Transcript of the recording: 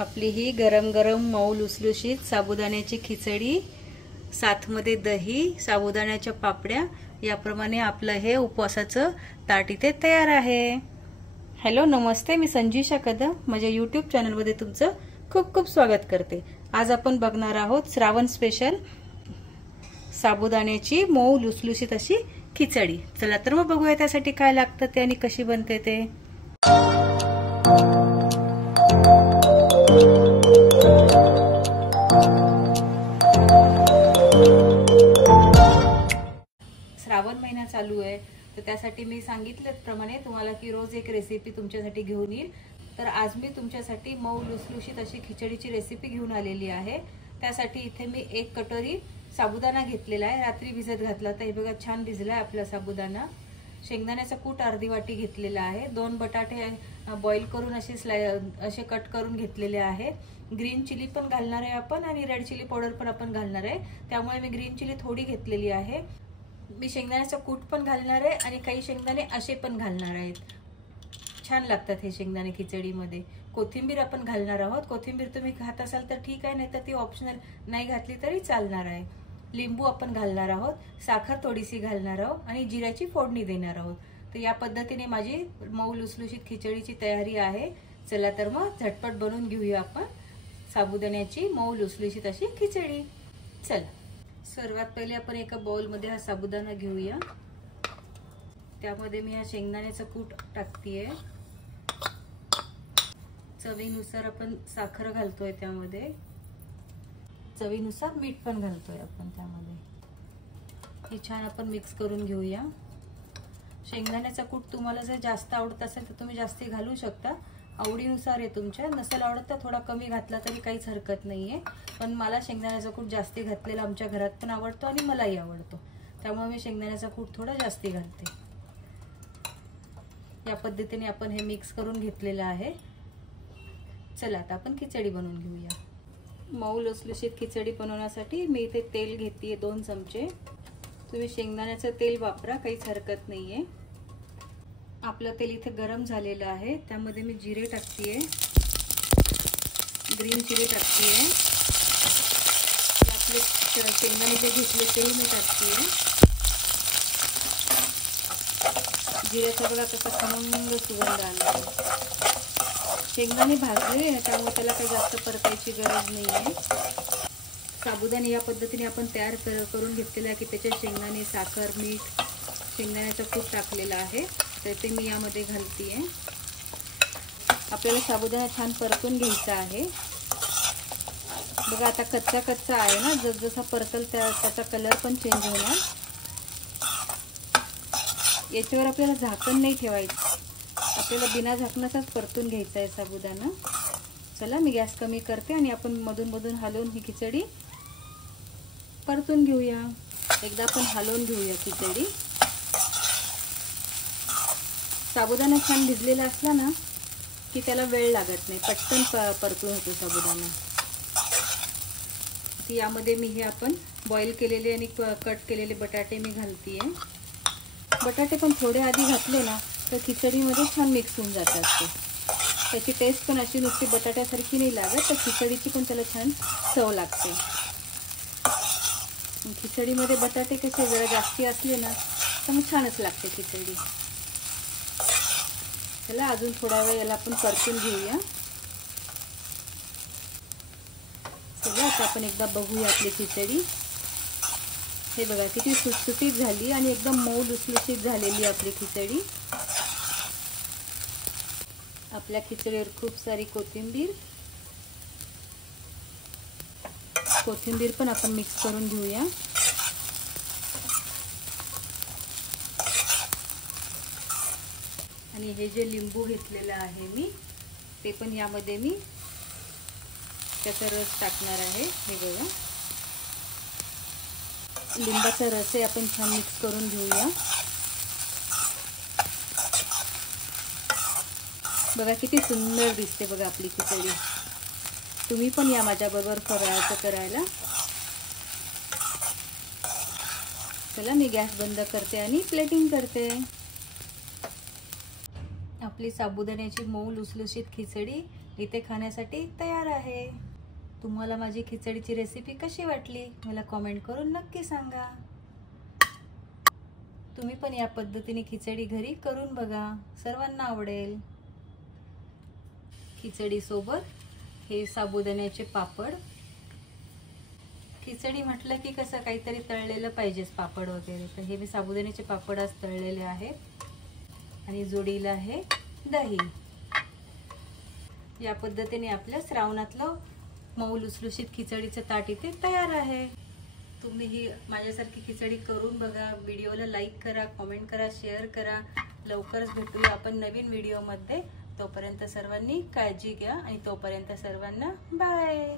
आपली ही गरम गरम मऊ लुसलुशीत साबुदाण्याची खिचडी, साथमध्ये दही, साबुदाण्याच्या पापड्या, याप्रमाणे आपलं हे उपवासाचं ताट इथे तयार आहे। हॅलो नमस्ते, मी संजीशा कदम माझ्या यूट्यूब चॅनलमध्ये तुमचं खूप खूप स्वागत करते। आज आपण बघणार आहोत श्रावण स्पेशल साबुदाण्याची मऊ लुसलुशीत अशी खिचडी। चला तर मग बघूया त्यासाठी काय लागतं ते आणि कशी बनते ते। श्रावण महिना चालू आहे तर त्यासाठी मी सांगितल्याप्रमाणे तुम्हाला की रोज एक रेसिपी तुमच्यासाठी घेऊन येईल। तर आज मी तुमच्यासाठी मऊ लुसलुशीत अशी खिचडीची रेसिपी घेऊन आलेली आहे। त्यासाठी इथे मी 1 कटोरी साबुदाणा घेतलेला आहे, रात्री भिजत घातला तर हे बघा छान भिजला आहे आपला साबुदाणा। शेंगदाण्याचा कूट अर्धी वाटी घेतलेला आहे, 2 बटाटे बॉईल करून असे कट करून घेतलेले आहे। ग्रीन चिली पण घालणार आहे आपण आणि रेड चिली पावडर पण आपण घालणार आहे, त्यामुळे मी ग्रीन चिली थोडी घेतलेली आहे। मी शेंगदाण्याचा कूट पण घालणार आहे आणि काही शेंगदाणे असे पण घालणार आहेत, छान लागतात हे शेंगदाणे खिचडीमध्ये। कोथिंबीर आपण घालणार आहोत, कोथिंबीर तुम्ही खात असाल तर ठीक आहे, नाही तर ती ऑप्शनल, नाही घातली तरी चालणार आहे। लिंबू आपण घालणार आहोत, साखर थोडीशी घालणार आहोत आणि जिऱ्याची फोडणी देणार आहोत। तर या पद्धतीने माझी मऊ लुसलुशीत खिचडीची तयारी आहे। चला तर मग झटपट बनवून घेऊया आपण साबुदाण्याची मऊ लुसलुशीत अशी खिचडी। चला, सर्वात पहिले आपण एका बाउल मध्ये हा साबुदाणा घेऊया। त्यामध्ये मी हा शेंगदाण्याचा कूट टाकतेय, चवीनुसार आपण साखर घालतोय, त्यामध्ये चवीनुसार मीठ पण घालतोय आपण त्यामध्ये। हे छान आपण मिक्स करून घेऊया। शेंगदाण्याचा कूट तुम्हाला जर जास्त आवडत असेल तर तुम्ही जास्त घालू शकता, आवडीनुसार आहे तुमच्या। नसेल आवडत तर थोडा कमी घातला तरी काहीच हरकत नाहीये, पण मला शेंगदाण्याचा कूट जास्त घातलेला आमच्या घरात पण आवडतो आणि मलाही आवडतो, त्यामुळे मी शेंगदाण्याचा कूट थोडा जास्त घालते। या पद्धतीने आपण हे मिक्स करून घेतलेलं आहे। चला आता आपण खिचडी बनवून घेऊया। मऊ लुसलुशीत खिचडी बनवण्यासाठी मी इथे तेल घेतलीये 2 चमचे। तुम्ही शेंगदाण्याचं तेल वापरा, काहीच हरकत नाहीये। आपलं तेल इथे गरम झालेलं आहे, त्यामध्ये मी जिरे टाकतेय, ग्रीन चिली टाकतेय, आपले शेंगदाणे जे घेतले ते मी टाकतेय। जिऱ्याचा बघा कसा खमंग सुगंध आला। शेंगदाणे भाजले त्यामुळे त्याला काही जास्त परतायची गरज नाहीये। साबुदाणे या पद्धतीने आपण तयार करून घेतलेला आहे की त्याच्यात शेंगदाणे, साखर, मीठ, शेंगदाण्याचा कूट टाकलेला आहे, तर ते मी यामध्ये घालतेय। आपल्याला साबुदाणा छान परतून घ्यायचा आहे। बघा आता कच्चा कच्चा आहे ना, जसजसा परतल त्याचा कलर पण चेंज होणार। याच्यावर आपल्याला झाकण नाही ठेवायचं, आपल्याला बिना झाकणाचाच परतून घ्यायचा आहे साबुदाणा। चला मी गॅस कमी करते आणि आपण मधून मधून हलवून ही खिचडी परतून घेऊया। एकदा आपण हलवून घेऊया खिचडी। साबुदाणा छान भिजलेला असला ना की त्याला वेळ लागत नाही, पटकन परतून होतो साबुदाणा। यामध्ये मी हे आपण बॉईल केलेले आणि कट केलेले बटाटे मी घालतेय। बटाटे पण थोडे आधी घातले ना तर खिचडीमध्ये छान मिक्स होऊन जातात ते, त्याची टेस्ट पण अशी नुसती बटाट्यासारखी नाही लागत, तर खिचडीची पण त्याला छान चव लागते। खिचडीमध्ये बटाटे कसे जरा जास्ती असले ना तर मग छानच लागते खिचडी। चला अजून थोडा वेळ याला आपण परतून घेऊया। चला आता आपण एकदा बघूया आपली खिचडी। हे बघा किती सुटसुटीत झाली आणि एकदम मऊ लुसलुशीत झालेली आपली खिचडी। आपल्या खिचडीवर खूप सारी कोथिंबीर पण आपण मिक्स करून घेऊया। आणि हे जे लिंबू घेतलेलं आहे मी, ते पण यामध्ये मी त्याचा रस टाकणार आहे। हे बघा लिंबाचा रस आहे, आपण छान मिक्स करून घेऊया। बघा किती सुंदर दिसते बघा आपली खिचडी। तुम्ही पण या माझ्या बरोबर फराळाचं करायला। चला मी गॅस बंद करते आणि प्लेटिंग करते। आपली साबुदाण्याची मऊ लुसलुशीत खिचडी इथे खाण्यासाठी तयार आहे। तुम्हाला माझी खिचडीची रेसिपी कशी वाटली मला कमेंट करून नक्की सांगा। तुम्ही पण या पद्धतीने खिचडी घरी करून बघा, सर्वांना आवडेल। खिचडी सोबत हे साबुदाण्याचे पापड। खिचडी म्हटलं की कसं काहीतरी तळलेलं पाहिजेच, पापड वगैरे, तर हे मी साबुदाण्याचे पापड आज तळलेले आहेत आणि जोडीला आहे दही। या पद्धतीने आपल्या श्रावणातलं मऊ लुसलुशीत खिचडीचं ताट इथे तयार आहे। तुम्ही ही माझ्यासारखी खिचडी करून बघा, व्हिडिओला लाईक करा, कमेंट करा, शेअर करा। लवकरच भेटूया आपण नवीन व्हिडिओमध्ये। तोपर्यंत सर्वांनी काळजी घ्या आणि तोपर्यंत सर्वांना बाय।